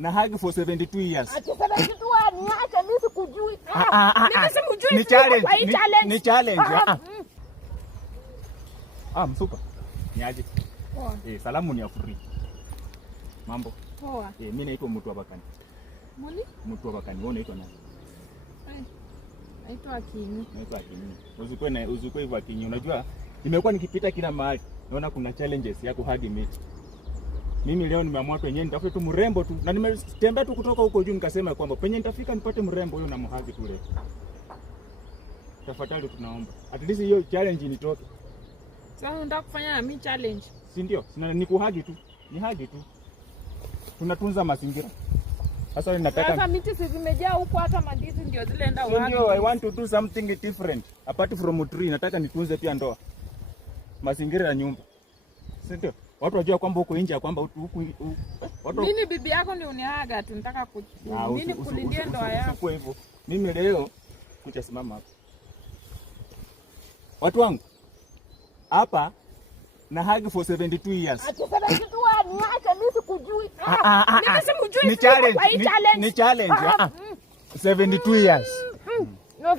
na hug for 72 years. Ati 72 niache mimi sikujui. Mimi simjui. Ni challenge. Msupa. Niaje? Poa. Salamu ni afuri. Mambo. Poa. Mimi naitwa mtu wa Bakani. Moni? Mtu wa Bakani. Wewe unaitwa nani? Naitwa Akinyi. Naitwa Akinyi. Uzikwe hivyo Akinyi. Unajua nimekuwa nikipita kila mahali. Naona kuna challenges ya kuhagi miti. Mimi leo nimeamua penye nitafute tu mrembo tu. Na nimetembea tu kutoka huko juu nikasema kwamba penye nitafika nipate mrembo huyo na mhagi tu leo. Tafadhali tunaomba. At least hiyo challenge nitoke. Sasa unataka kufanya na mimi challenge? Si ndio? Ni kuhagi tu. Ni hagi tu. Tunatunza mazingira. Sasa nataka miti zimejaa huko hata mandizi ndio zile enda wapi? Ndio, I want to do something different. Apart from tree, nataka nitunze pia ndoa. Mazingira ya nyumba. Si ndio? Watu wajua kwamba huko nje kwamba huku watu mimi bibi yako ndio uniaga tu nataka mimi kulindia ndoa yako. Kwa hivyo mimi leo kucha simama hapa. Watu wangu hapa na hug for 72 years. Ati 72 niache mimi sikujui. Mimi simjui. Ni challenge. 72 years. No,